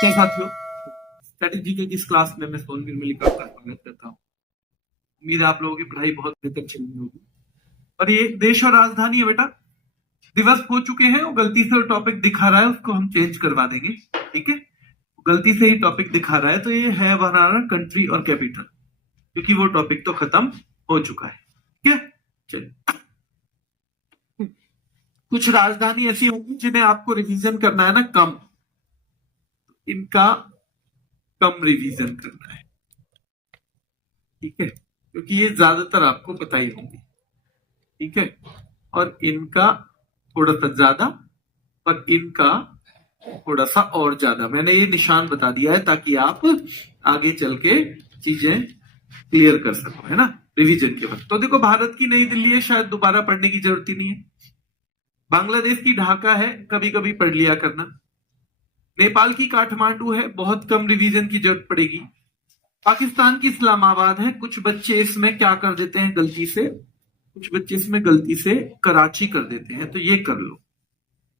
क्या साथियों, स्ट्रेटेजी के इस क्लास में मैं सोनवीर मलिक आपका स्वागत करता हूँ। उम्मीद है आप लोगों की पढ़ाई बहुत बेहतर चल रही होगी। और ये देश और राजधानी है बेटा, दिवस हो चुके हैं और गलती से टॉपिक दिखा रहा है, उसको हम चेंज करवा देंगे। ठीक है, गलती से ही टॉपिक दिखा रहा है तो ये है बनाना कंट्री और कैपिटल, क्योंकि वो टॉपिक तो खत्म हो चुका है। ठीक है, चलिए कुछ राजधानी ऐसी होंगी जिन्हें आपको रिवीजन करना है ना कम, इनका कम रिवीजन करना है। ठीक है, क्योंकि ये ज्यादातर आपको पता ही होंगी। ठीक है, और इनका थोड़ा सा ज्यादा और इनका थोड़ा सा और ज्यादा। मैंने ये निशान बता दिया है ताकि आप आगे चल के चीजें क्लियर कर सको, है ना, रिवीजन के वक्त। तो देखो, भारत की नई दिल्ली है, शायद दोबारा पढ़ने की जरूरत ही नहीं है। बांग्लादेश की ढाका है, कभी कभी पढ़ लिया करना। नेपाल की काठमांडू है, बहुत कम रिवीजन की जरूरत पड़ेगी। पाकिस्तान की इस्लामाबाद है, कुछ बच्चे इसमें क्या कर देते हैं गलती से, कुछ बच्चे इसमें गलती से कराची कर देते हैं, तो ये कर लो,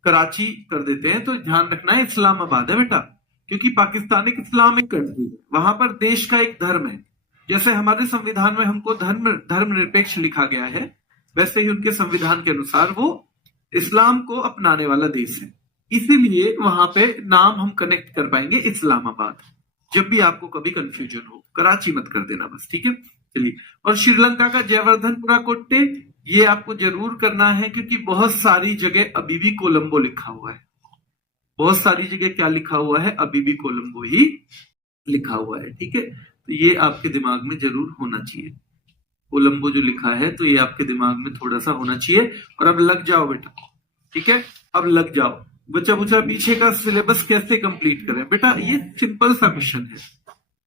कराची कर देते हैं, तो ध्यान रखना है इस्लामाबाद है बेटा, क्योंकि पाकिस्तान एक इस्लामिक कंट्री है, वहां पर देश का एक धर्म है। जैसे हमारे संविधान में हमको धर्मनिरपेक्ष लिखा गया है, वैसे ही उनके संविधान के अनुसार वो इस्लाम को अपनाने वाला देश है, इसीलिए वहां पे नाम हम कनेक्ट कर पाएंगे इस्लामाबाद। जब भी आपको कभी कंफ्यूजन हो, कराची मत कर देना बस। ठीक है, चलिए। और श्रीलंका का जयवर्धनपुरा कोट्टे, ये आपको जरूर करना है, क्योंकि बहुत सारी जगह अभी भी कोलंबो लिखा हुआ है। बहुत सारी जगह क्या लिखा हुआ है, अभी भी कोलंबो ही लिखा हुआ है। ठीक है, तो ये आपके दिमाग में जरूर होना चाहिए, कोलंबो जो लिखा है, तो ये आपके दिमाग में थोड़ा सा होना चाहिए। और अब लग जाओ बेटा, ठीक है, अब लग जाओ। बच्चा पूछा पीछे का सिलेबस कैसे कंप्लीट करें। बेटा ये सिंपल सा क्वेश्चन है,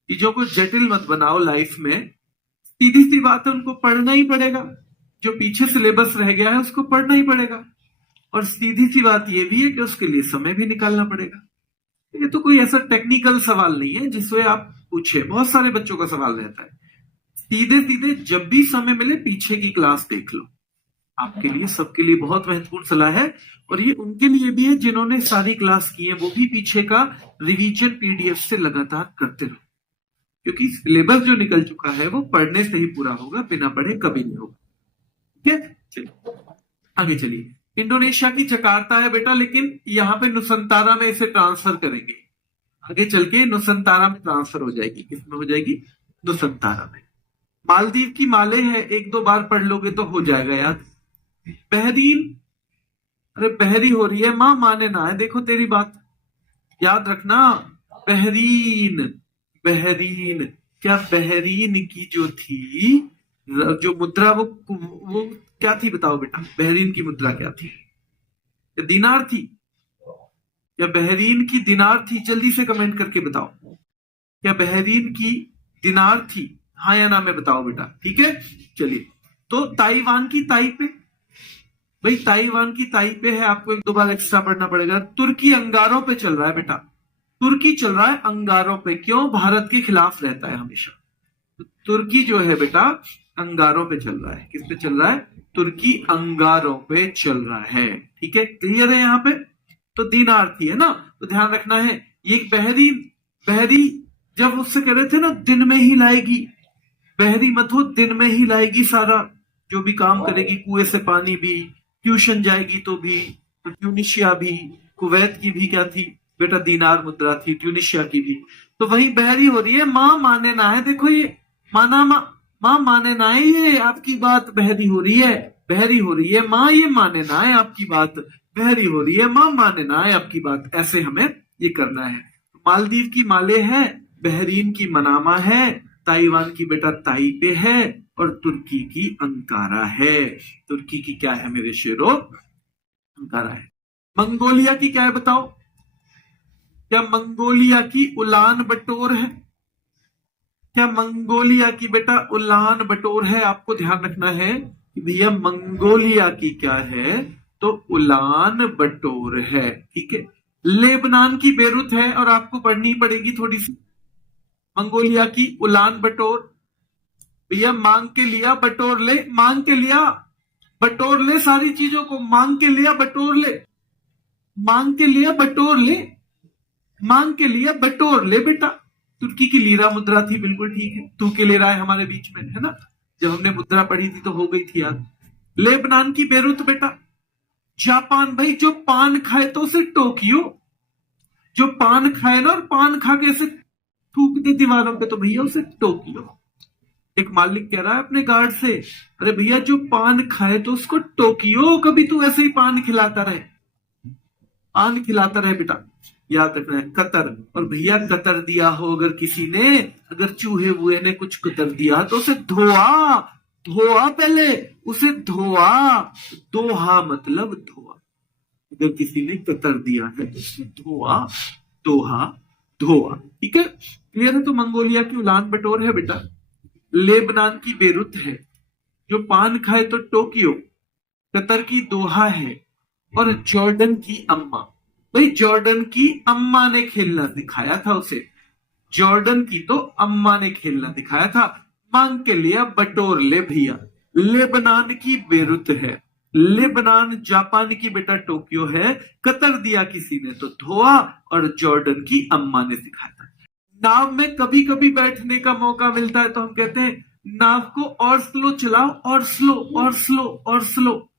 चीजों को जटिल मत बनाओ लाइफ में, सीधी सी बात है, उनको पढ़ना ही पड़ेगा। जो पीछे सिलेबस रह गया है उसको पढ़ना ही पड़ेगा, और सीधी सी बात ये भी है कि उसके लिए समय भी निकालना पड़ेगा। ये तो कोई ऐसा टेक्निकल सवाल नहीं है जिसमें आप पूछे, बहुत सारे बच्चों का सवाल रहता है। सीधे सीधे जब भी समय मिले पीछे की क्लास देख लो, आपके लिए, सबके लिए बहुत महत्वपूर्ण सलाह है। और ये उनके लिए भी है जिन्होंने सारी क्लास की है, वो भी पीछे का रिवीजन पीडीएफ से लगातार करते रहो, क्योंकि सिलेबस जो निकल चुका है वो पढ़ने से ही पूरा होगा, बिना पढ़े कभी नहीं होगा। ठीक है, चलिए आगे चलिए। इंडोनेशिया की जकार्ता है बेटा, लेकिन यहाँ पे नुसंतारा में इसे ट्रांसफर करेंगे, आगे चल के नुसंतारा में ट्रांसफर हो जाएगी। किसमें हो जाएगी, नुसंतारा में। मालदीव की माले है, एक दो बार पढ़ लोगे तो हो जाएगा याद। बहरीन, अरे बहरी हो रही है, मां माने ना है, देखो तेरी बात याद रखना। बहरीन, बहरीन, क्या बहरीन की जो थी, जो मुद्रा, वो क्या थी बताओ बेटा, बहरीन की मुद्रा क्या थी? क्या दिनार थी? क्या बहरीन की दिनार थी? जल्दी से कमेंट करके बताओ, क्या बहरीन की दिनार थी? हाँ या ना में बताओ बेटा। ठीक है, चलिए। तो ताइवान की ताइपे, भाई ताइवान की ताइपे है, आपको एक दो बार एक्स्ट्रा पढ़ना पड़ेगा। तुर्की अंगारों पे चल रहा है बेटा, तुर्की चल रहा है अंगारों पे, क्यों? भारत के खिलाफ रहता है हमेशा। तो तुर्की जो है बेटा अंगारों पे चल रहा है। किस पे चल रहा है? तुर्की अंगारों पे चल रहा है। ठीक है, क्लियर है यहाँ पे? तो दिनार थी, है ना, तो ध्यान रखना है। ये बहरीन, बहरी जब उससे कह रहे थे ना दिन में ही लाएगी, बहरी मत हो, दिन में ही लाएगी सारा जो भी काम करेगी, कुएं से पानी भी, ट्यूशन जाएगी तो भी। तो ट्यूनिशिया भी, कुवैत की भी क्या थी बेटा, दिनार मुद्रा थी, ट्यूनिशिया की भी। तो वही बहरी हो रही है, मां माने ना है, देखो ये माना, मां माने ना है, ये आपकी बात बहरी हो रही है, बहरी हो रही है मां, ये माने ना है आपकी बात, बहरी हो रही है मां, माने ना है आपकी बात, ऐसे हमें ये करना है। मालदीव की माले है, बहरीन की मनामा है, ताइवान की बेटा ताइपे है, और तुर्की की अंकारा है। तुर्की की क्या है मेरे शेरों? अंकारा है। मंगोलिया की क्या है बताओ? क्या मंगोलिया की उलान बटोर है? क्या मंगोलिया की बेटा उलान बटोर है? आपको ध्यान रखना है कि भैया मंगोलिया की क्या है, तो उलान बटोर है। ठीक है, लेबनान की बेरुत है, और आपको पढ़नी पड़ेगी थोड़ी सी। मंगोलिया की उलान बटोर, भैया मांग के लिया बटोर ले, मांग के लिया बटोर ले, सारी चीजों को मांग के लिया बटोर ले, मांग के लिया बटोर ले। मांग के लिया बटोर ले बेटा। तुर्की की लीरा मुद्रा थी, बिल्कुल ठीक है, तू के ले रहा है हमारे बीच में, है ना। जब हमने मुद्रा पढ़ी थी तो हो गई थी याद। लेबनान की बेरूत बेटा। जापान, भाई जो पान खाए तो उसे टोक्यो, जो पान खाए ना और पान खा के ऐसे थूक दे दीवारों पे तो भैया उसे टोक्यो। एक मालिक कह रहा है अपने गार्ड से, अरे भैया जो पान खाए तो उसको टोक्यो, कभी तू ऐसे ही पान खिलाता रहे, पान खिलाता रहे बेटा। याद रखना है कतर। और भैया कतर दिया हो अगर किसी ने, अगर चूहे वूहे ने कुछ कतर दिया तो उसे धोआ, धोआ पहले, उसे धोआ। दोहा मतलब धोआ। अगर किसी ने कतर दिया है तो उसे धोआ, दोहा, धोआ। ठीक है, क्लियर है। तो मंगोलिया की उलान बटोर है बेटा, लेबनान की बेरूत है, जो पान खाए तो टोक्यो, कतर की दोहा है, और जॉर्डन की अम्मा। भाई जॉर्डन की अम्मा ने खेलना दिखाया था उसे, जॉर्डन की तो अम्मा ने खेलना दिखाया था। मांग के लिया बटोर ले भैया। लेबनान की बेरूत है, लेबनान जापान की बेटा टोक्यो है, कतर दिया किसी ने तो धोआ, और जॉर्डन की अम्मा ने सिखाया था। नाव में कभी कभी बैठने का मौका मिलता है तो हम कहते हैं नाव को और स्लो चलाओ, और स्लो, और स्लो, और स्लो।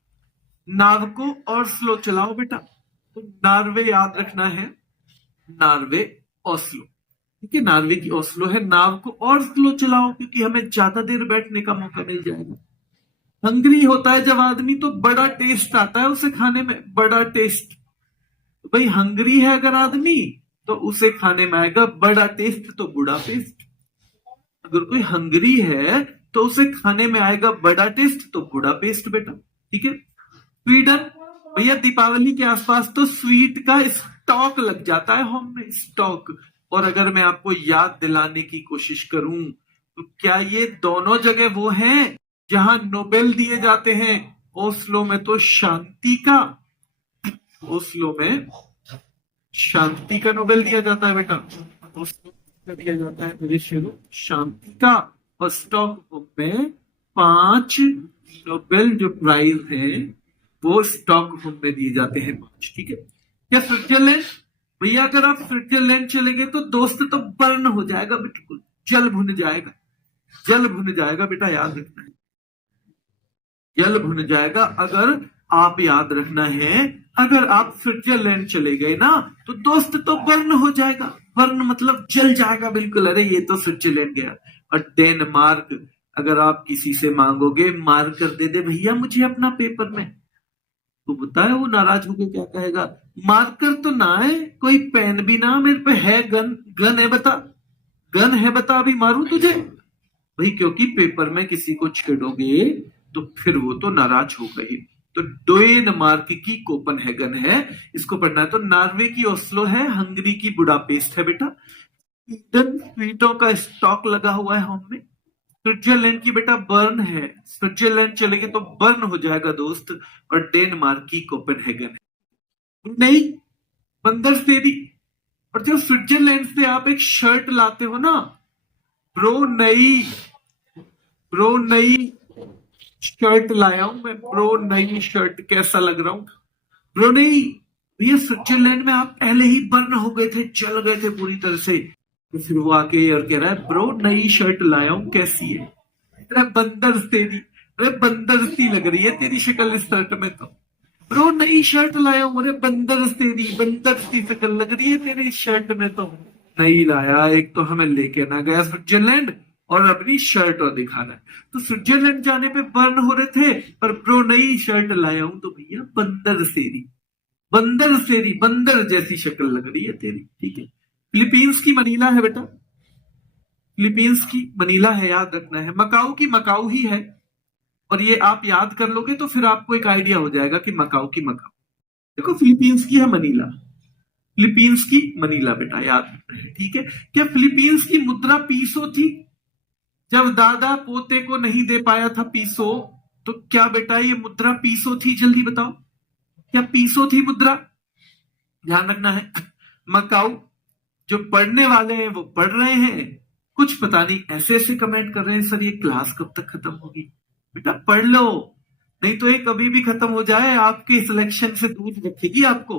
नाव को और स्लो चलाओ बेटा। तो नॉर्वे याद रखना है, नॉर्वे ओस्लो। ठीक है, नॉर्वे की ओस्लो है। नाव को और स्लो चलाओ क्योंकि हमें ज्यादा देर बैठने का मौका मिल जाएगा। हंग्री होता है जब आदमी तो बड़ा टेस्ट आता है उसे खाने में, बड़ा टेस्ट। भाई हंग्री है अगर आदमी तो उसे खाने में आएगा बड़ा टेस्ट, तो बुढ़ा पेस्ट। अगर कोई हंग्री है तो उसे खाने में आएगा बड़ा टेस्ट, तो बुढ़ा पेस्ट बेटा। ठीक है। स्वीडन, भैया दीपावली के आसपास तो स्वीट का स्टॉक लग जाता है होम में, स्टॉक। और अगर मैं आपको याद दिलाने की कोशिश करूं तो क्या ये दोनों जगह वो हैं जहां नोबेल दिए जाते हैं? ओस्लो में तो शांति का, ओस्लो में शांति का नोबेल दिया जाता है बेटा, ओस्लो में दिया जाता है मेरे शेरों शांति का। और स्टॉकहोम में 5 नोबेल जो प्राइज है वो स्टॉकहोम में दिए जाते हैं 5। ठीक है। क्या स्विट्जरलैंड, भैया अगर आप स्विट्जरलैंड चलेंगे तो दोस्त तो बर्न हो जाएगा, बिल्कुल जल भुन जाएगा, जल भुन जाएगा बेटा, याद रखना है, जल भुन जाएगा। अगर आप याद रखना है, अगर आप स्विट्जरलैंड चले गए ना तो दोस्त तो बर्न हो जाएगा, बर्न मतलब जल जाएगा बिल्कुल, अरे ये तो स्विट्जरलैंड गया। और डेनमार्क, अगर आप किसी से मांगोगे मार्कर दे दे भैया मुझे अपना पेपर में, तो बताए वो नाराज होकर क्या कहेगा, मार्कर तो ना है, कोई पेन भी ना, मेरे पे है गन, गन है बता, गन है बता, अभी मारूं तुझे। भाई क्योंकि पेपर में किसी को छेड़ोगे तो फिर वो तो नाराज हो गई। तो डेनमार्क की कोपनहेगन है, इसको पढ़ना है। तो नॉर्वे की ओस्लो है, हंगरी की बुडापेस्ट है बेटा। स्वीडन, स्वीटों का स्टॉक लगा हुआ है होम में। स्विट्जरलैंड की बेटा बर्न है, स्विट्जरलैंड चलेंगे तो बर्न हो जाएगा दोस्त। और डेनमार्क की कोपेनहेगन है। ब्रुनेई, बंदर सेरी। और जब स्विट्जरलैंड से आप एक शर्ट लाते हो ना, ब्रुनेई, ब्रुनेई शर्ट लाया हूं मैं, ब्रुनेई शर्ट, कैसा लग रहा हूं? ब्रुनेई, ये स्विट्जरलैंड में आप पहले ही बर्न हो गए थे, चल गए थे पूरी तरह से, तो फिर वो आके और कह रहा है ब्रो नई शर्ट लाया हूं, कैसी है? अरे बंदर तेरी, अरे बंदर सी लग रही है तेरी शक्ल इस शर्ट में, तो ब्रो नई शर्ट लाया हूं, अरे बंदर तेरी, बंदर सी शक्ल लग रही है तेरी शर्ट में, तो नहीं लाया। एक तो हमें लेके ना गया स्विट्जरलैंड और अपनी शर्ट और दिखा रहा है। तो स्विट्जरलैंड जाने पे बर्न हो रहे थे, पर ब्रो नई शर्ट लाया हूं तो भैया बंदर सेरी, बंदर सेरी, बंदर जैसी शक्ल लग रही है तेरी। ठीक है। फिलीपींस की मनीला है बेटा, फिलीपींस की मनीला है, याद रखना है। मकाऊ की मकाऊ ही है, और ये आप याद कर लोगे तो फिर आपको एक आइडिया हो जाएगा कि मकाऊ की मकाऊ। देखो फिलीपींस की है मनीला, फिलीपींस की मनीला बेटा, याद रखना है। ठीक है। क्या फिलीपींस की मुद्रा पीसो थी? जब दादा पोते को नहीं दे पाया था पीसो, तो क्या बेटा ये मुद्रा पीसो थी? जल्दी बताओ, क्या पीसो थी मुद्रा? ध्यान रखना है। मकाऊ, जो पढ़ने वाले हैं वो पढ़ रहे हैं, कुछ पता नहीं ऐसे ऐसे कमेंट कर रहे हैं सर ये क्लास कब तक खत्म होगी। बेटा पढ़ लो, नहीं तो ये कभी भी खत्म हो जाए आपके सिलेक्शन से दूर रखेगी आपको।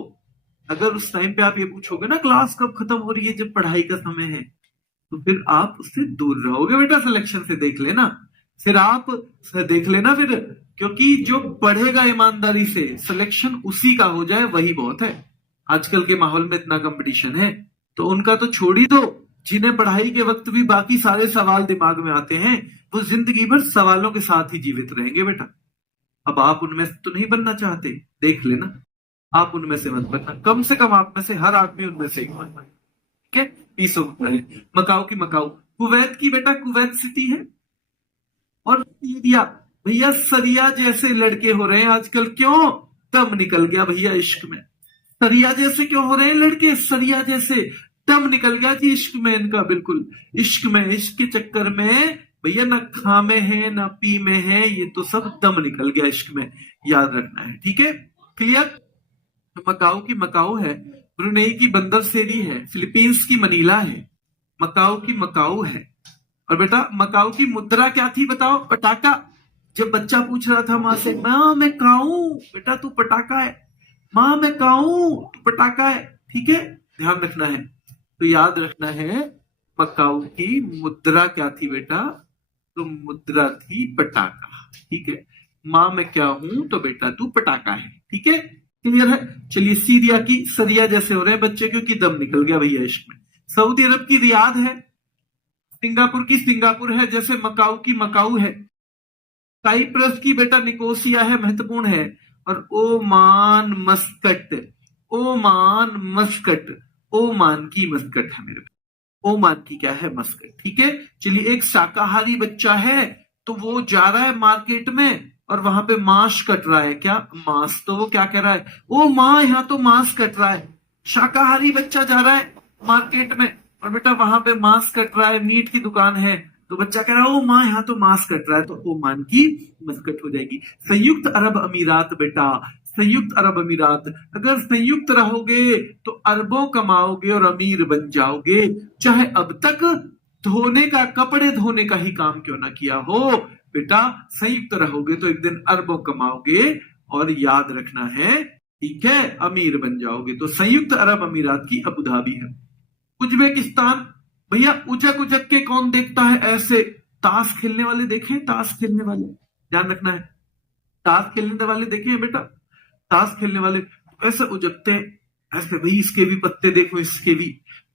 अगर उस टाइम पे आप ये पूछोगे ना क्लास कब खत्म हो रही है, जब पढ़ाई का समय है, तो फिर आप उससे दूर रहोगे बेटा। सिलेक्शन से देख लेना, फिर आप देख लेना फिर, क्योंकि जो पढ़ेगा ईमानदारी से, सिलेक्शन उसी का हो जाए वही बहुत है। आजकल के माहौल में इतना कंपटीशन है, तो उनका तो छोड़ ही दो। जिन्हें पढ़ाई के वक्त भी बाकी सारे सवाल दिमाग में आते हैं, वो जिंदगी भर सवालों के साथ ही जीवित रहेंगे बेटा। अब आप उनमें से तो नहीं बनना चाहते, देख लेना, आप उनमें से मत बनना। कम से कम आप में से हर आदमी उनमें से एक बनना, ठीक है। Piece of mind. मकाऊ की मकाऊ, कुवैत की बेटा कुवैत सिटी है। और सीरिया, भैया सरिया जैसे लड़के हो रहे हैं आजकल, क्यों? दम निकल गया भैया इश्क में। सरिया जैसे क्यों हो रहे हैं लड़के? सरिया जैसे दम निकल गया जी इश्क में इनका, बिल्कुल इश्क में, इश्क के चक्कर में भैया ना खा में है ना पी में है, ये तो सब दम निकल गया इश्क में, याद रखना है, ठीक है। क्लियर। मकाऊ की मकाऊ है, ब्रुनेई की बंदर सेरी है, फिलीपींस की मनीला है, मकाऊ की मकाऊ है। और बेटा मकाऊ की मुद्रा क्या थी बताओ? पटाखा। जब बच्चा पूछ रहा था माँ से, माँ मैं काऊ, बेटा तू पटाखा है, माँ मैं काऊ तू पटाखा है, ठीक है, ध्यान रखना है। तो याद रखना है, मकाऊ की मुद्रा क्या थी बेटा? तो मुद्रा थी पटाखा, ठीक है। माँ मैं क्या हूं, तो बेटा तू पटाखा है, ठीक है, क्लियर है। चलिए सीरिया की सरिया जैसे हो रहे हैं बच्चे, क्योंकि दम निकल गया भैया इश्क में। सऊदी अरब की रियाद है, सिंगापुर की सिंगापुर है, जैसे मकाऊ की मकाऊ है। साइप्रस की बेटा निकोसिया है, महत्वपूर्ण है। और Oman Muscat, Oman Muscat, Oman की मस्कट है मेरे, ओमान की क्या है? मस्कट, ठीक है। चलिए एक शाकाहारी बच्चा है, तो वो जा रहा है मार्केट में और वहां पे मांस कट रहा है, क्या मांस? तो वो क्या कह रहा है? ओ माँ यहाँ तो मांस कट रहा है। शाकाहारी बच्चा जा रहा है मार्केट में और बेटा वहां पे मांस कट रहा है, मीट की दुकान है, तो बच्चा कह रहा है ओ माँ यहाँ तो मांस कट रहा है, तो ओमान की मस्कट हो जाएगी। संयुक्त अरब अमीरात बेटा, संयुक्त अरब अमीरात, अगर संयुक्त रहोगे तो अरबों कमाओगे और अमीर बन जाओगे, चाहे अब तक धोने का, कपड़े धोने का ही काम क्यों ना किया हो बेटा। संयुक्त रहोगे तो एक दिन अरबों कमाओगे और याद रखना है, ठीक है, अमीर बन जाओगे। तो संयुक्त अरब अमीरात की अबू धाबी है। उज्बेकिस्तान, भैया उजक उजक के कौन देखता है ऐसे? ताश खेलने वाले देखे? ताश खेलने वाले, ध्यान रखना है, ताश खेलने वाले देखे हैं बेटा? ताश खेलने वाले ऐसे उजकते हैं, ऐसे भाई इसके भी पत्ते देखो, इसके भी।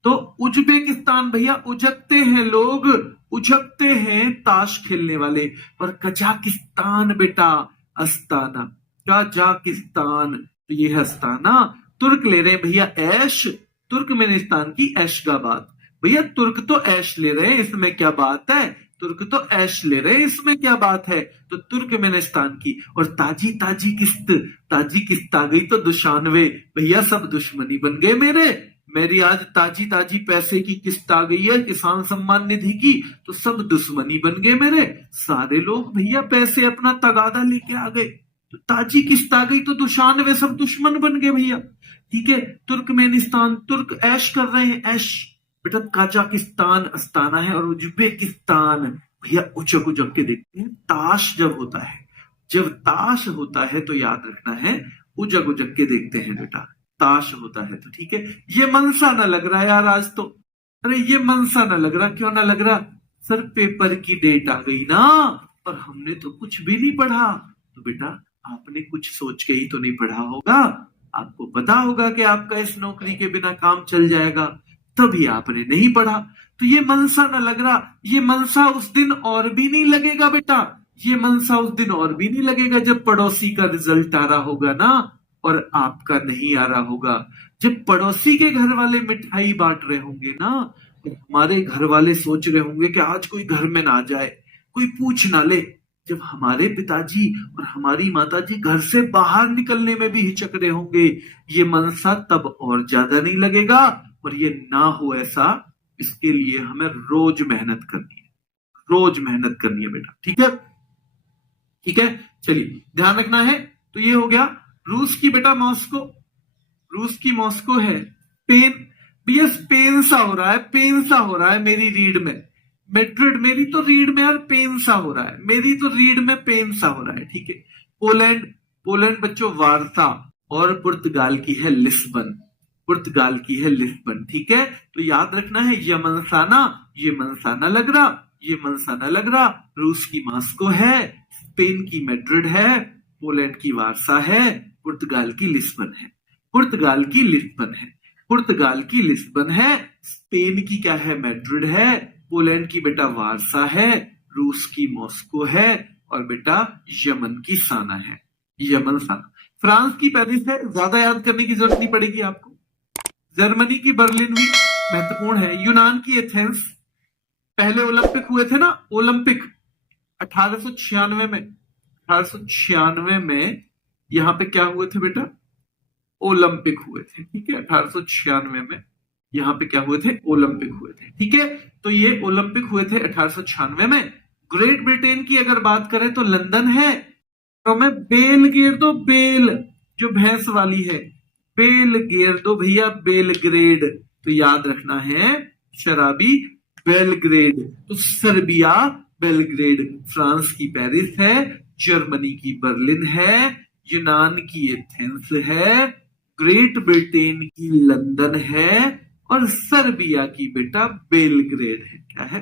तो उज्बेकिस्तान भैया उजकते हैं लोग, उजकते हैं ताश खेलने वाले। और कजाकिस्तान बेटा अस्ताना, कजाकिस्तान, तो ये है अस्ताना। तुर्क ले रहे हैं भैया ऐश, तुर्कमेनिस्तान की ऐशगाबाद। भैया तुर्क तो ऐश ले रहे हैं, इसमें क्या बात है? तुर्क तो ऐश ले रहे हैं, इसमें क्या बात है? तो तुर्कमेनिस्तान की। और ताजिकिस्त, ताजिकिस्त आ गई तो दुशानवे, भैया सब दुश्मनी बन गए मेरे। मेरी आज ताजी ताजी पैसे की किस्त आ गई है किसान सम्मान निधि की, तो सब दुश्मनी बन गए मेरे। सारे लोग भैया पैसे अपना तगादा लेके आ गए, तो ताजी किस्त आ गई तो दुशानवे सब दुश्मन बन गए भैया, ठीक है। तुर्कमेनिस्तान, तुर्क ऐश कर रहे हैं, ऐश बेटा। कजाकिस्तान अस्ताना है। और उज्बेकिस्तान भैया उचक उचक के देखते हैं ताश जब होता है, जब ताश होता है तो याद रखना है उजक उजक के देखते हैं बेटा, ताश होता है तो, ठीक है। ये मन सा ना लग रहा यार आज तो, अरे ये मन सा ना लग रहा, क्यों ना लग रहा? सर पेपर की डेट आ गई ना, और हमने तो कुछ भी नहीं पढ़ा। तो बेटा आपने कुछ सोच के ही तो नहीं पढ़ा होगा, आपको पता होगा कि आपका इस नौकरी के बिना काम चल जाएगा, तभी आपने नहीं पढ़ा। तो ये मनसा ना लग रहा, ये मनसा उस दिन और भी नहीं लगेगा बेटा, ये मनसा उस दिन और भी नहीं लगेगा जब पड़ोसी का रिजल्ट आ रहा होगा ना, और आपका नहीं आ रहा होगा। जब पड़ोसी के घर वाले मिठाई बांट रहे होंगे ना, तो हमारे घर वाले सोच रहे होंगे कि आज कोई घर में ना जाए, कोई पूछ ना ले। जब हमारे पिताजी और हमारी माताजी घर से बाहर निकलने में भी हिचक रहे होंगे, ये मनसा तब और ज्यादा नहीं लगेगा। और ये ना हो ऐसा, इसके लिए हमें रोज मेहनत करनी है, रोज मेहनत करनी है बेटा, ठीक है, ठीक है। चलिए ध्यान रखना है। तो ये हो गया रूस की बेटा मॉस्को, रूस की मॉस्को है। पेन, भैया पेन सा हो रहा है, पेन सा हो रहा है मेरी रीड में। मेड्रिड, मेरी तो रीड में यार पेन सा हो रहा है, मेरी तो रीड में पेन सा हो रहा है, ठीक है। पोलैंड, पोलैंड बच्चों वार्ता। और पुर्तगाल की है लिस्बन, पुर्तगाल की है लिस्बन। ठीक है, तो याद रखना है ये मनसाना लग रहा, ये मनसाना लग रहा। रूस की मास्को है, स्पेन की मैड्रिड है, पोलैंड की वारसा है, पुर्तगाल की लिस्बन है। पुर्तगाल की लिस्बन है, पुर्तगाल की लिस्बन है, स्पेन की क्या है, मैड्रिड है, पोलैंड की बेटा वारसा है, रूस की मॉस्को है, और बेटा यमन की साना है, यमन साना। फ्रांस की पेरिस है, ज्यादा याद करने की जरूरत नहीं पड़ेगी आपको। जर्मनी की बर्लिन भी महत्वपूर्ण है। यूनान की एथेंस, पहले ओलंपिक हुए थे ना, ओलंपिक 1896 में, 1896 में यहां पे क्या हुए थे बेटा, ओलंपिक हुए थे। ठीक है, 1896 में यहां पे क्या हुए थे, ओलंपिक हुए थे। ठीक है, तो ये ओलंपिक हुए थे 1896 में। ग्रेट ब्रिटेन की अगर बात करें तो लंदन है। तो मैं बेल गेर दो, बेल जो भैंस वाली है, बेल गेर दो भैया, बेलग्रेड। तो याद रखना है शराबी बेलग्रेड। तो सर्बिया बेलग्रेड, फ्रांस की पेरिस है, जर्मनी की बर्लिन है, यूनान की एथेंस है, ग्रेट ब्रिटेन की लंदन है, और सर्बिया की बेटा बेलग्रेड है। क्या है,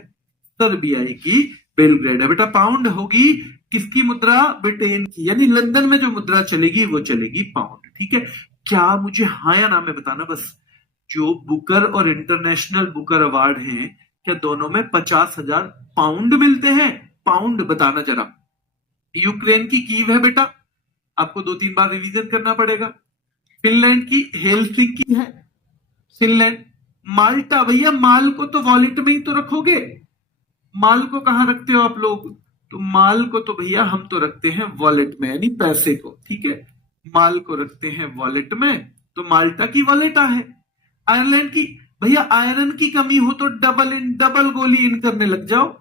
सर्बिया की बेलग्रेड है। बेटा पाउंड होगी किसकी मुद्रा, ब्रिटेन की, यानी लंदन में जो मुद्रा चलेगी वो चलेगी पाउंड। ठीक है, क्या मुझे हाँ या ना में बताना बस। जो बुकर और इंटरनेशनल बुकर अवार्ड हैं, क्या दोनों में 50,000 पाउंड मिलते हैं, पाउंड बताना जरा। यूक्रेन की कीव है बेटा, आपको 2-3 बार रिवीजन करना पड़ेगा। फिनलैंड की हेलसिंकी है, फिनलैंड। माल्टा, भैया माल को तो वॉलेट में ही तो रखोगे, माल को कहां रखते हो आप लोग, तो माल को तो भैया हम तो रखते हैं वॉलेट में, यानी पैसे को। ठीक है, माल को रखते हैं वॉलेट में, तो माल्टा की वॉलेटा है। आयरलैंड की, भैया आयरन की कमी हो तो डबल गोली इन करने लग जाओ,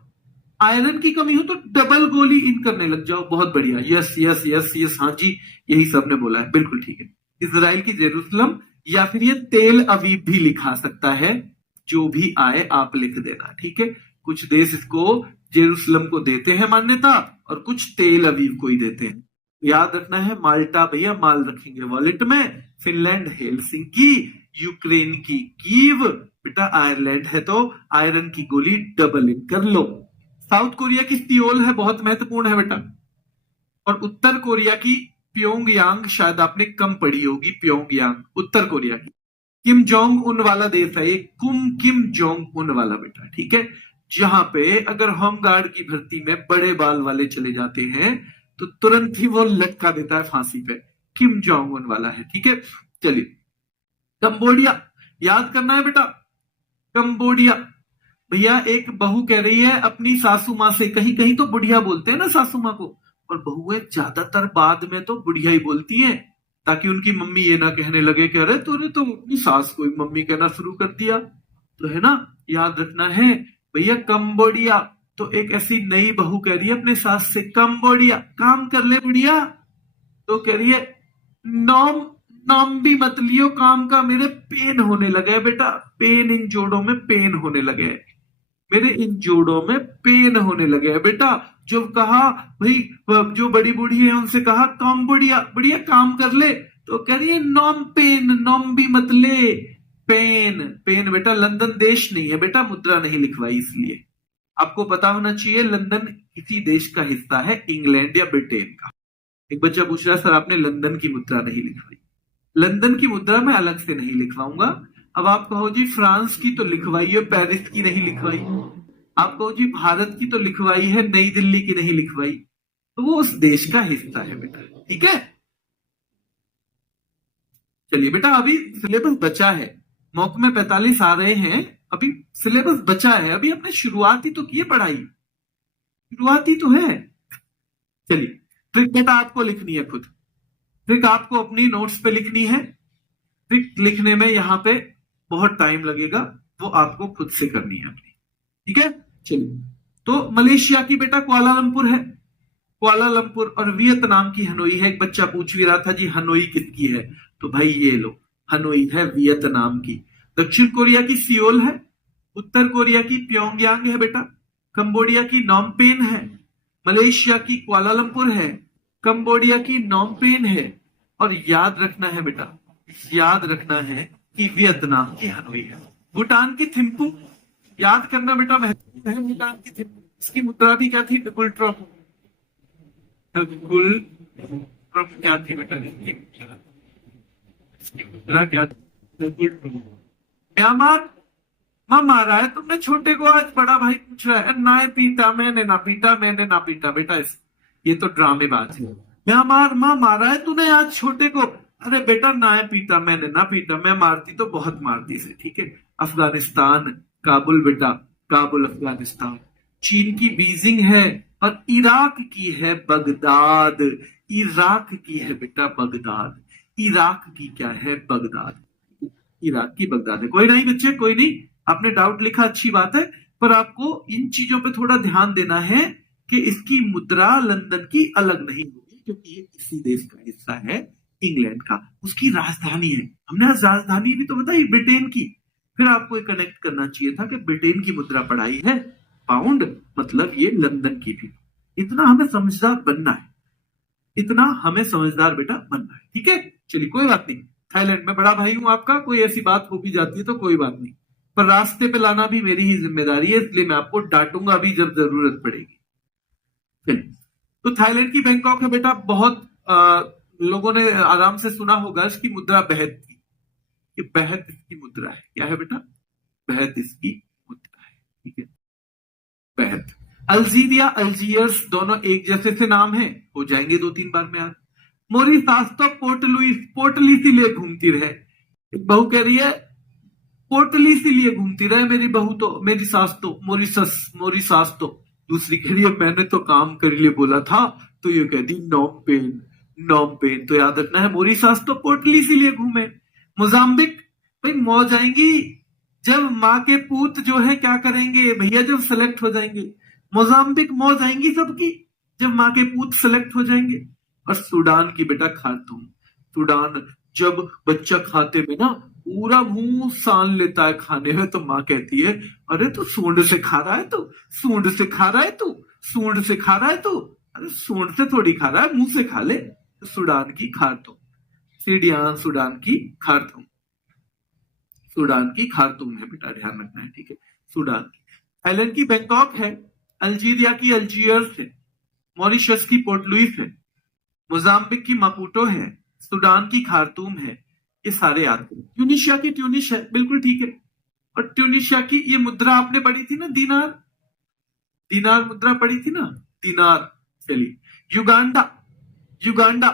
आयरन की कमी हो तो डबल गोली इन करने लग जाओ। बहुत बढ़िया, यस यस यस यस, हाँ जी यही सबने बोला है, बिल्कुल ठीक है। इजराइल की जेरूसलम, या फिर ये तेल अवीव भी लिखा सकता है, जो भी आए आप लिख देना। ठीक है, कुछ देश इसको जेरूसलम को देते हैं मान्यता, और कुछ तेल अवीव को ही देते हैं। याद रखना है, माल्टा भैया माल रखेंगे वॉलेट में, फिनलैंड हेलसिंकी, यूक्रेन की कीव, बेटा आयरलैंड है तो आयरन की गोली डबल इन कर लो। साउथ कोरिया की सियोल है, बहुत महत्वपूर्ण है बेटा। और उत्तर कोरिया की प्योंगयांग, शायद आपने कम पढ़ी होगी, प्योंगयांग उत्तर कोरिया की। किम जोंग उन वाला देश है ये, किम जोंग उन वाला बेटा। ठीक है, जहां पे अगर होमगार्ड की भर्ती में बड़े बाल वाले चले जाते हैं तो तुरंत ही वो लटका देता है फांसी पे, किम जोंग उन वाला है। ठीक है, चलिए कंबोडिया याद करना है बेटा, कंबोडिया। भैया एक बहू कह रही है अपनी सासू माँ से, कहीं कहीं तो बुढ़िया बोलते हैं ना सासू माँ को, और बहुएं ज्यादातर बाद में तो बुढ़िया ही बोलती हैं, ताकि उनकी मम्मी ये ना कहने लगे कि अरे तूने तो अपनी सास को मम्मी कहना शुरू कर दिया। तो है ना, याद रखना है भैया कंबोडिया। तो एक ऐसी नई बहू कह रही है अपने सास से, कंबोडिया काम कर ले बुढ़िया। तो कह रही है नॉम नॉम भी मत लियो काम का, मेरे पेन होने लगे बेटा, पेन इन जोड़ों में पेन होने लगे, मेरे इन जोड़ों में पेन होने लगे बेटा। जब कहा भाई, जो बड़ी बूढ़ी है उनसे कहा काम बढ़िया बढ़िया काम कर ले, तो कह रही है नॉम पेन, नॉम भी मत ले, पेन पेन। बेटा लंदन देश नहीं है बेटा, मुद्रा नहीं लिखवाई, इसलिए आपको पता होना चाहिए लंदन किसी देश का हिस्सा है, इंग्लैंड या ब्रिटेन का। एक बच्चा पूछ रहा है सर आपने लंदन की मुद्रा नहीं लिखवाई, लंदन की मुद्रा मैं अलग से नहीं लिखवाऊंगा। अब आप कहो जी फ्रांस की तो लिखवाई है, पेरिस की नहीं लिखवाई, आप कहो जी भारत की तो लिखवाई है, नई दिल्ली की नहीं लिखवाई, तो वो उस देश का हिस्सा है बेटा। ठीक है, चलिए बेटा अभी सिलेबस बचा है, मौके में 45 आ रहे हैं, अभी सिलेबस बचा है, अभी अपने शुरुआती तो किए पढ़ाई, शुरुआती तो है। चलिए ट्रिक बेटा आपको लिखनी है खुद, ट्रिक आपको अपनी नोट्स पे लिखनी है, ट्रिक लिखने में यहां पे बहुत टाइम लगेगा, वो आपको खुद से करनी है अपनी। ठीक है, चलिए तो मलेशिया की बेटा कुआलालंपुर है, कुआलालंपुर, और वियतनाम की हनोई है। एक बच्चा पूछ भी रहा था जी हनोई किसकी है, तो भाई ये लो हनोई है वियतनाम की। दक्षिण कोरिया की सियोल है, उत्तर कोरिया की प्योंगयांग है बेटा, कंबोडिया की नॉमपेन है, मलेशिया की कुआलालंपुर है, कंबोडिया की नॉमपेन है, और याद रखना है बेटा, याद रखना है कि वियतनाम की हनोई है। भूटान की थिम्पू, याद करना बेटा महत्वपूर्ण है। भूटान की थिम्पू, इसकी मुद्रा भी क्या थी? Double Trump. डबल ट्रम्प क्या थी बेटा? इसकी मुद्रा क्या थी? Double Trump. म्यांमार, मां मारा है तुमने छोटे को, आज बड़ा भाई पूछ रहा है ना पीटा, मैंने ना पीटा, मैंने ना पीटा। बेटा ये तो ड्रामेबाज है। म्यांमार, मां मारा है तूने आज छोटे को। अरे बेटा ना पीटा, मैंने ना पीटा, मैं मारती तो बहुत मारती से। ठीक है। अफगानिस्तान, काबुल बेटा, काबुल अफगानिस्तान। चीन की बीजिंग है और इराक की है बगदाद। इराक की है बेटा बगदाद। इराक की क्या है? बगदाद। इराक की बगदाद है। कोई नहीं बच्चे, कोई नहीं, आपने डाउट लिखा, अच्छी बात है, पर आपको इन चीजों पे थोड़ा ध्यान देना है कि इसकी मुद्रा लंदन की अलग नहीं होगी, क्योंकि ये इसी देश का हिस्सा है, इंग्लैंड का। उसकी राजधानी है, हमने आज राजधानी भी तो बताई, ब्रिटेन की। फिर आपको कनेक्ट करना चाहिए था कि ब्रिटेन की मुद्रा पढ़ाई है पाउंड, मतलब ये लंदन की भी। इतना हमें समझदार बनना है, इतना हमें समझदार बेटा बनना है। ठीक है, चलिए कोई बात नहीं। थाईलैंड में बड़ा भाई हूं आपका, कोई ऐसी बात हो भी जाती है तो कोई बात नहीं, पर रास्ते पे लाना भी मेरी ही जिम्मेदारी है, इसलिए मैं आपको डांटूंगा भी जब जरूरत पड़ेगी। तो थाईलैंड की बैंकॉक है बेटा। बहुत लोगों ने आराम से सुना होगा इसकी मुद्रा बेहद की। ये बेहद इसकी मुद्रा है। क्या है बेटा? बेहद इसकी मुद्रा है। ठीक है, बेहद। अल्जीरिया, अल्जीयर्स, दोनों एक जैसे से नाम है, हो जाएंगे 2-3 बार में याद। मोरिसास तो पोर्ट लुइस, पोर्टली सी लिए घूमती रहे। एक बहू कह रही है पोर्टली सी लिए घूमती रहे मेरी बहू तो, मेरी सास तो, मोरिसस, मोरिसास तो। दूसरी कह रही है मैंने तो काम कर लिए बोला था, तो ये कहती नॉम पेन, नॉम पेन। तो याद रखना है मोरिसास तो पोर्टली सी लिए घूमे। मोजाम्बिक, भाई मौज आएंगी जब माँ के पूत जो है क्या करेंगे भैया, जब सेलेक्ट हो जाएंगे। मोजाम्बिक मौज आएंगी सबकी जब माँ के पूत सेलेक्ट हो जाएंगे। और सूडान की बेटा खार्तूम। सूडान, जब बच्चा खाते में ना पूरा मुंह सान लेता है खाने में, तो माँ कहती है अरे तू सूंड से खा रहा है, तू सूंड से खा रहा है, तू सूंड से खा रहा है तू। अरे सूंड से थोड़ी खा रहा है, मुंह से खा ले। तो सूडान की खार्तूम, सीडियान सूडान की खार्तूम, सूडान की खार्तूम है बेटा, ध्यान रखना है। ठीक है, सूडान की। थाईलैंड की बैंकॉक है। अल्जीरिया की अल्जीयर्स है। मॉरिशस की पोर्ट लुइस है। मोजाम्बिक की मापुटो है। सूडान की खार्तूम है। ये सारे याद करें। ट्यूनिशिया की ट्यूनिश है, बिल्कुल ठीक है। और ट्यूनिशिया की ये मुद्रा आपने पढ़ी थी ना, दीनार, दीनार मुद्रा पढ़ी थी ना, दीनार। चलिए, युगांडा, युगांडा।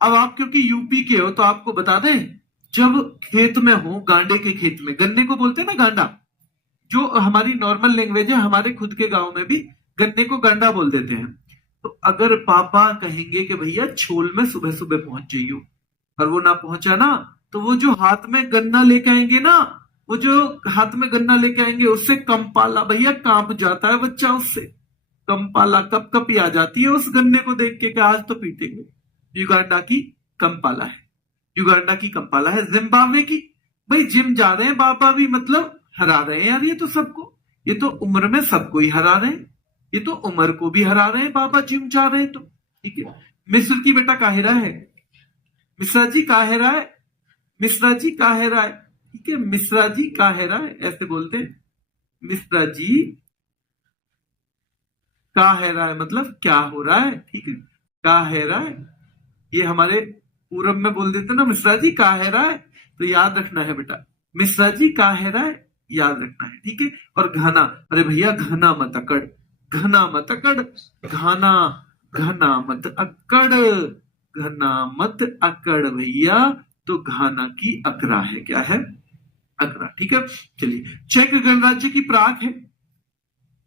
अब आप क्योंकि यूपी के हो तो आपको बता दें, जब खेत में हो, गांडे के खेत में, गन्ने को बोलते हैं ना गांडा, जो हमारी नॉर्मल लैंग्वेज है, हमारे खुद के गांव में भी गन्ने को गांडा बोल देते हैं। तो अगर पापा कहेंगे कि भैया छोल में सुबह सुबह पहुंच जाइयो, और वो ना पहुंचा ना, तो वो जो हाथ में गन्ना लेके आएंगे ना, वो जो हाथ में गन्ना लेके आएंगे, उससे कंपाला भैया कांप जाता है बच्चा, उससे कंपाला कप कपी आ जाती है उस गन्ने को देख के कि आज तो पीटेंगे। युगांडा की कंपाला है, युगांडा की कंपाला है। जिम्बाब्वे की, भाई जिम जा रहे हैं बाबा भी, मतलब हरा रहे हैं यार, ये तो सबको, ये तो उम्र में सबको ही हरा रहे हैं, ये तो उम्र को भी हरा रहे हैं बाबा, जिम जा रहे हैं तो। ठीक है। मिस्र की बेटा काहिरा है। मिश्रा जी काहिरा है, मिश्रा जी काहिरा है। ठीक है, मिश्रा जी काहिरा है, ऐसे बोलते हैं। मिश्रा जी काहिरा है मतलब क्या हो रहा है। ठीक है, काहिरा है, ये हमारे पूरब में बोल देते ना मिश्रा जी काहिरा है, तो याद रखना है बेटा, मिश्रा जी काहिरा है, याद रखना है। ठीक है। और घना, अरे भैया घना मत अकड़, घना मत अकड़, घना, घना मत अकड़, घना मत अकड़ भैया, तो घाना की अकरा है, क्या है? अकरा। ठीक है। चलिए, चेक गणराज्य की प्राग है।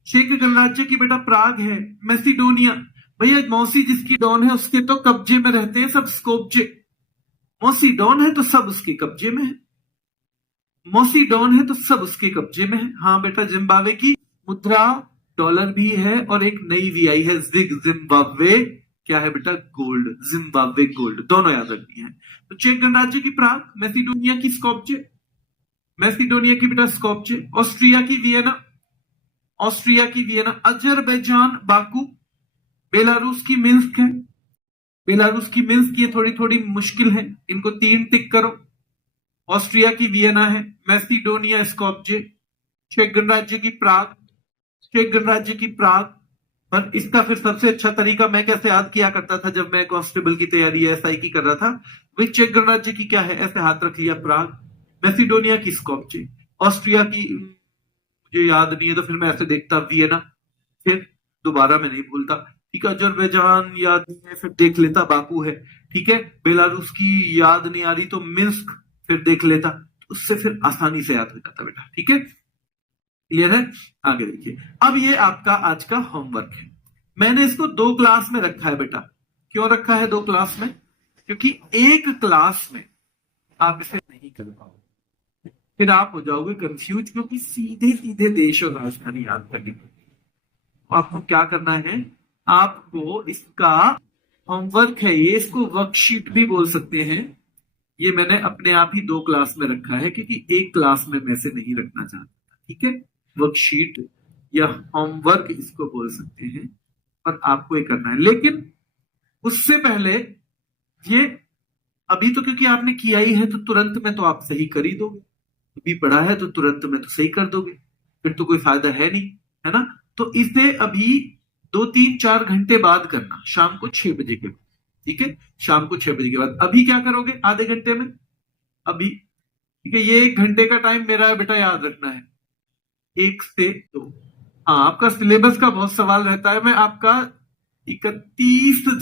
चेक गणराज्य की बेटा प्राग है। मैसिडोनिया, भैया मौसी जिसकी डॉन है उसके तो कब्जे में रहते हैं सब स्कोपजे। मौसी डॉन है तो सब उसके कब्जे में है, मौसी डॉन है तो सब उसके कब्जे में है। हाँ बेटा, जिम्बाब्वे की मुद्रा डॉलर भी है और एक नई भी आई है, जिम्बाब्वे, क्या है बेटा? गोल्ड, जिम्बाब्वे गोल्ड, दोनों याद रखनी है। तो चेक गणराज्य की प्राग, मैसिडोनिया की स्कोपजे, मैसिडोनिया की बेटा स्कोपजे। ऑस्ट्रिया की वियना, ऑस्ट्रिया की वियना। Azerbaijan Baku. बेलारूस की मिन्स्क है, बेलारूस की मिन्स्क। ये थोड़ी थोड़ी मुश्किल है, इनको 3 टिक करो। ऑस्ट्रिया की वियना है, मैसिडोनिया स्कॉप्जे, चेक गणराज्य की प्राग, चेक गणराज्य की प्राग। पर इसका फिर सबसे अच्छा तरीका मैं कैसे याद किया करता था जब मैं कांस्टेबल की तैयारी एसआई की कर रहा था, वही चेक गणराज्य की क्या है, ऐसे हाथ रख लिया प्राग, मैसिडोनिया की स्कॉप्जे, ऑस्ट्रिया की मुझे याद नहीं है तो फिर मैं ऐसे देखता वियना, फिर दोबारा मैं नहीं भूलता, ठीक है, अजरबैजान याद नहीं है फिर देख लेता बाकू है, ठीक है, बेलारूस की याद नहीं आ रही तो मिन्स्क फिर देख लेता, तो उससे फिर आसानी से याद हो जाता बेटा, ठीक है, क्लियर है। आगे देखिए, अब ये आपका आज का होमवर्क है। मैंने इसको 2 क्लास में रखा है बेटा। क्यों रखा है 2 क्लास में? क्योंकि एक क्लास में आप इसे नहीं कर पाओगे, फिर आप हो जाओगे कंफ्यूज, क्योंकि सीधे सीधे देश और राजधानी याद करनी पड़ेगी। आपको क्या करना है, आपको इसका होमवर्क है ये, इसको वर्कशीट भी बोल सकते हैं। ये मैंने अपने आप ही 2 क्लास में रखा है क्योंकि एक क्लास में मैं से नहीं रखना चाहता, ठीक है। वर्कशीट या होमवर्क इसको बोल सकते हैं, और आपको ये करना है। लेकिन उससे पहले ये अभी तो क्योंकि आपने किया ही है तो तुरंत में तो आप सही कर ही दोगे, अभी पढ़ा है तो तुरंत में तो सही कर दोगे, फिर तो कोई फायदा है नहीं, है ना। तो इसे अभी 2-3-4 घंटे बाद करना, शाम को 6 बजे के बाद, ठीक है, शाम को 6 बजे के बाद। अभी क्या करोगे आधे घंटे में, अभी, ठीक है, ये 1 घंटे का टाइम मेरा है बेटा, याद रखना है, 1 से 2। हाँ, आपका सिलेबस का बहुत सवाल रहता है, मैं आपका 31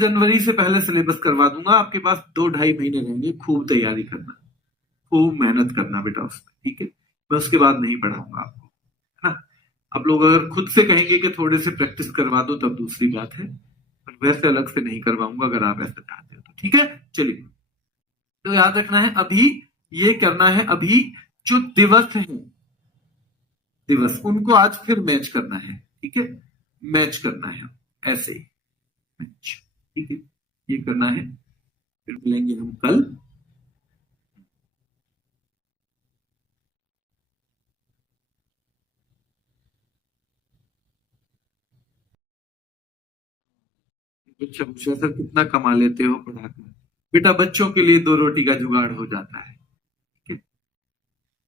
जनवरी से पहले सिलेबस करवा दूंगा। आपके पास 2-2.5 महीने रहेंगे, खूब तैयारी करना, खूब मेहनत करना बेटा उसमें, ठीक है। मैं उसके बाद नहीं पढ़ाऊंगा आपको, है ना। आप लोग अगर खुद से कहेंगे कि थोड़े से प्रैक्टिस करवा दो तब दूसरी बात है, पर वैसे अलग से नहीं करवाऊंगा अगर आप ऐसा चाहते हो तो, ठीक है। चलिए, तो याद रखना है अभी ये करना है, अभी जो दिवस है, दिवस उनको आज फिर मैच करना है, ठीक है, मैच करना है ऐसे ही मैच, ठीक है, ये करना है। फिर मिलेंगे हम कल। बच्चा पूछा सर कितना कमा लेते हो पढ़ाकर? बेटा बच्चों के लिए 2 रोटी का जुगाड़ हो जाता है, ठीक है?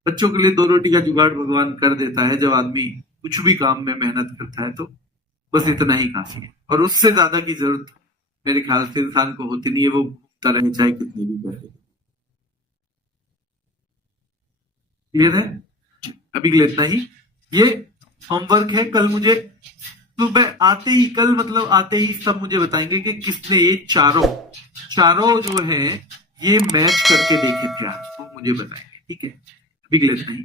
बच्चों के लिए 2 रोटी का जुगाड़ भगवान कर देता है। जब आदमी कुछ भी काम में मेहनत करता है तो बस इतना ही काफी है, और उससे ज्यादा की जरूरत मेरे ख्याल से इंसान को होती नहीं है, वो भूखता रहे चाहे कितनी भी करे। क्लियर है? अभी के लिए इतना ही। ये होमवर्क है, कल मुझे सुबह आते ही, कल मतलब आते ही सब मुझे बताएंगे कि किसने ये चारों चारों जो है ये मैच करके देखे थे आज, वो मुझे बताएंगे, ठीक है। अभी के लिए इतना ही।